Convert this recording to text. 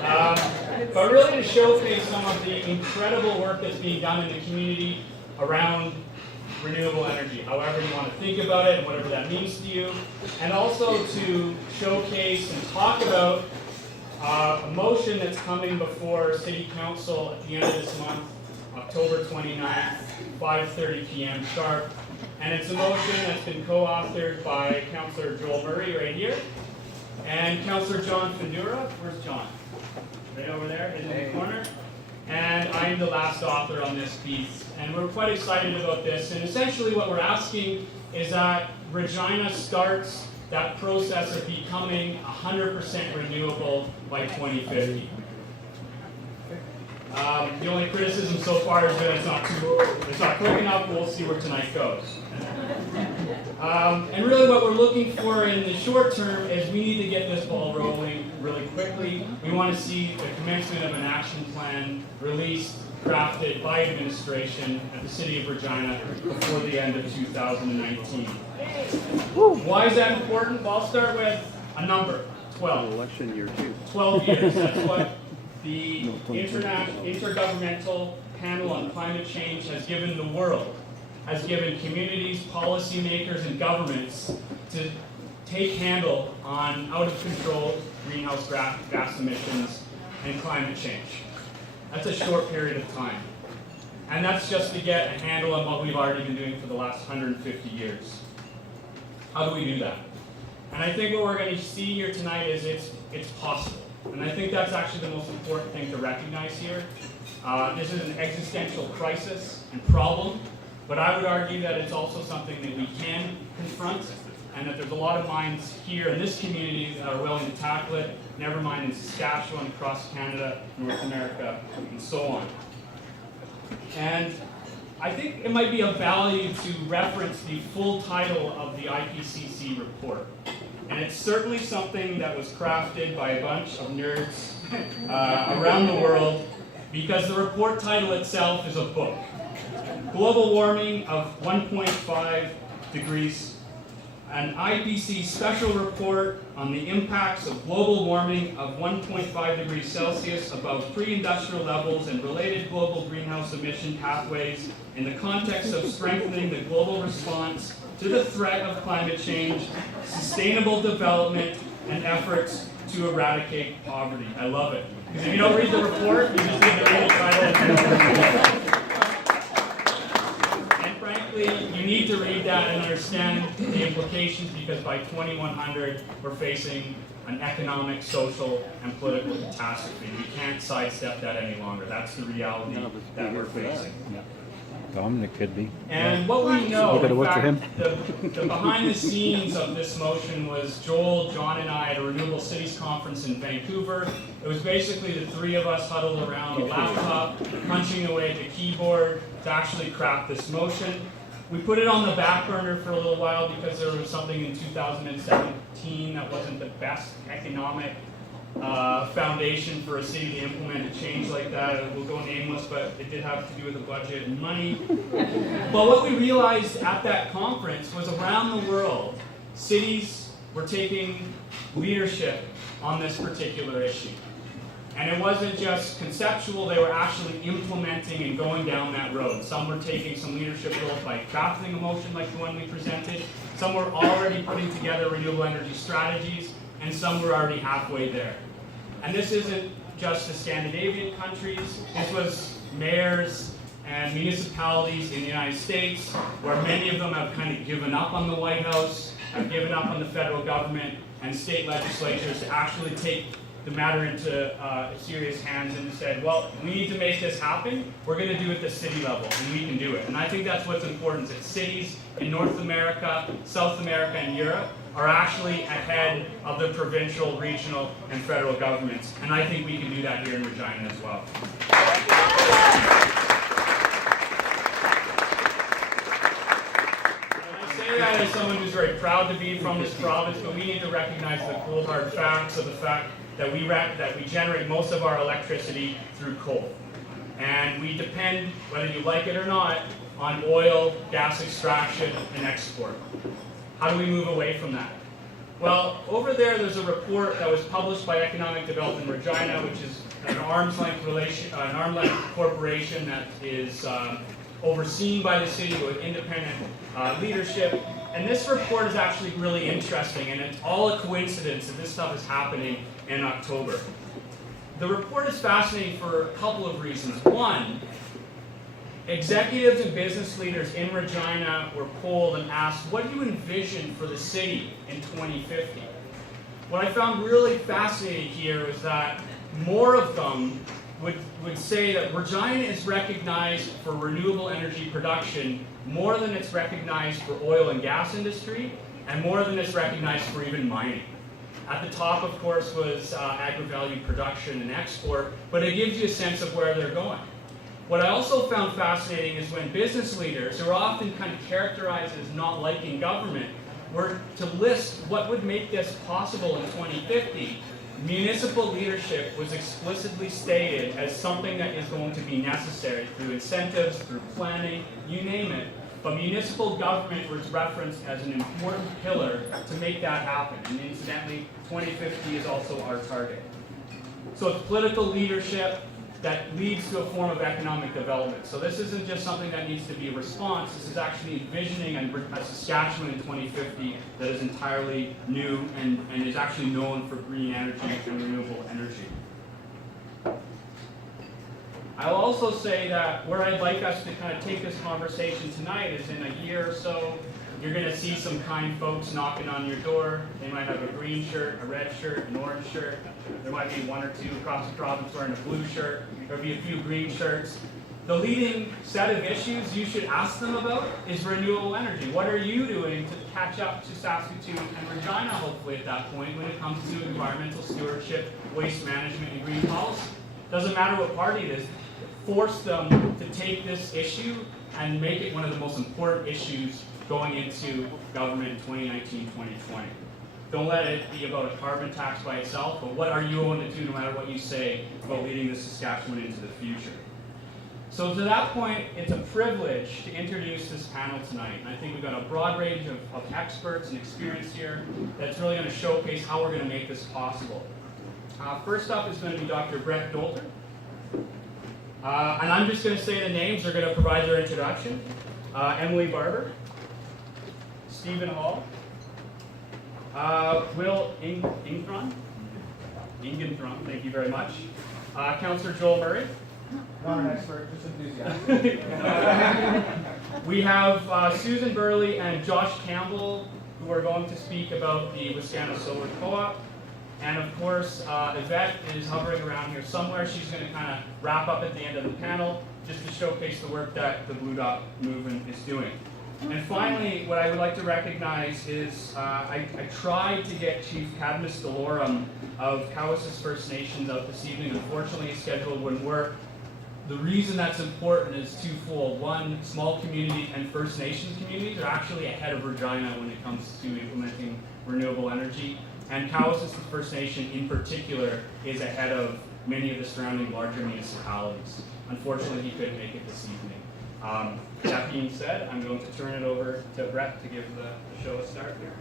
But really to showcase some of the incredible work that's being done in the community around renewable energy, however you want to think about it and whatever that means to you, and also to showcase and talk about a motion that's coming before City Council at the end of this month, October 29th, 5:30 p.m. sharp. And it's a motion that's been co-authored by Councillor Joel Murray right here, and Councillor John Findura. Where's John? Right over there, in the corner. And I'm the last author on this piece. And we're quite excited about this. And essentially what we're asking is that Regina starts that process of becoming 100% renewable by 2050. The only criticism so far is that it's not quick enough. We'll see where tonight goes. And really what we're looking for in the short term is we need to get this ball rolling really quickly. We want to see the commencement of an action plan released, crafted by administration at the City of Regina before the end of 2019. Why is that important? Well, I'll start with a number, 12. Election year too. 12 years. That's what the Intergovernmental Panel on Climate Change has given the world, has given communities, policymakers, and governments to take handle on out-of-control greenhouse gas emissions and climate change. That's a short period of time. And that's just to get a handle on what we've already been doing for the last 150 years. How do we do that? And I think what we're going to see here tonight is it's possible. And I think that's actually the most important thing to recognize here. This is an existential crisis and problem, but I would argue that it's also something that we can confront, and that there's a lot of minds here in this community that are willing to tackle it, never mind in Saskatchewan, across Canada, North America, and so on. And I think it might be of value to reference the full title of the IPCC report. And it's certainly something that was crafted by a bunch of nerds around the world, because the report title itself is a book. Global Warming of 1.5 Degrees, an IPCC special report on the impacts of global warming of 1.5 degrees Celsius above pre-industrial levels and related global greenhouse emission pathways in the context of strengthening the global response to the threat of climate change, sustainable development, and efforts to eradicate poverty. I love it. Because if you don't read the report, you just need to read the title. And frankly, you need to read that and understand the implications, because by 2100, we're facing an economic, social, and political catastrophe. We can't sidestep that any longer. That's the reality that we're facing. Dominic could be. And what we know, in fact, him. the behind the scenes of this motion was Joel, John, and I at a Renewable Cities conference in Vancouver. It was basically the three of us huddled around a laptop, punching away at the keyboard to actually craft this motion. We put it on the back burner for a little while because there was something in 2017 that wasn't the best economic foundation for a city to implement a change like that. It will go nameless, but it did have to do with the budget and money. But what we realized at that conference was around the world, cities were taking leadership on this particular issue. And it wasn't just conceptual, they were actually implementing and going down that road. Some were taking some leadership roles by crafting a motion like the one we presented. Some were already putting together renewable energy strategies, and some were already halfway there. And this isn't just the Scandinavian countries, this was mayors and municipalities in the United States, where many of them have kind of given up on the White House, have given up on the federal government and state legislatures to actually take the matter into serious hands and said, well, we need to make this happen. We're going to do it at the city level, and we can do it. And I think that's what's important, is that cities in North America, South America, and Europe are actually ahead of the provincial, regional, and federal governments. And I think we can do that here in Regina as well. That as someone who's very proud to be from this province, but we need to recognize the cold hard facts of the fact that we generate most of our electricity through coal. And we depend, whether you like it or not, on oil, gas extraction, and export. How do we move away from that? Well, over there's a report that was published by Economic Development Regina, which is an arm's length corporation that is overseen by the city with independent leadership. And this report is actually really interesting, and it's all a coincidence that this stuff is happening in October. The report is fascinating for a couple of reasons. One, executives and business leaders in Regina were polled and asked, what do you envision for the city in 2050? What I found really fascinating here is that more of them would say that Regina is recognized for renewable energy production more than it's recognized for oil and gas industry, and more than it's recognized for even mining. At the top, of course, was agri-value production and export, but it gives you a sense of where they're going. What I also found fascinating is when business leaders, who are often kind of characterized as not liking government, were to list what would make this possible in 2050, municipal leadership was explicitly stated as something that is going to be necessary through incentives, through planning, you name it. But municipal government was referenced as an important pillar to make that happen. And incidentally, 2050 is also our target. So it's political leadership that leads to a form of economic development. So this isn't just something that needs to be a response, this is actually envisioning a Saskatchewan in 2050 that is entirely new and is actually known for green energy and renewable energy. I'll also say that where I'd like us to kind of take this conversation tonight is in a year or so, you're going to see some kind folks knocking on your door. They might have a green shirt, a red shirt, an orange shirt. There might be one or two across the province wearing a blue shirt. There'll be a few green shirts. The leading set of issues you should ask them about is renewable energy. What are you doing to catch up to Saskatoon and Regina, hopefully at that point, when it comes to environmental stewardship, waste management, and green policy? Doesn't matter what party it is. Force them to take this issue and make it one of the most important issues going into government in 2019, 2020. Don't let it be about a carbon tax by itself, but what are you going to do no matter what you say about leading the Saskatchewan into the future? So to that point, it's a privilege to introduce this panel tonight. And I think we've got a broad range of experts and experience here that's really going to showcase how we're going to make this possible. First up is going to be Dr. Brett Dolter. And I'm just going to say the names. They're going to provide their introduction. Emily Barber, Stephen Hall, Will Ingthron, thank you very much. Councillor Joel Murray. Not an expert, just enthusiastic. We have Susan Burley and Josh Campbell, who are going to speak about the Wascana Solar Co-op. And of course, Yvette is hovering around here somewhere. She's going to kind of wrap up at the end of the panel, just to showcase the work that the Blue Dot movement is doing. And finally, what I would like to recognize is I tried to get Chief Cadmus Delorum of Cowessess First Nations out this evening. Unfortunately, his schedule wouldn't work. The reason that's important is twofold. One, small community and First Nations communities are actually ahead of Regina when it comes to implementing renewable energy. And Cowessess First Nation in particular is ahead of many of the surrounding larger municipalities. Unfortunately, he couldn't make it this evening. That being said, I'm going to turn it over to Brett to give the show a start here.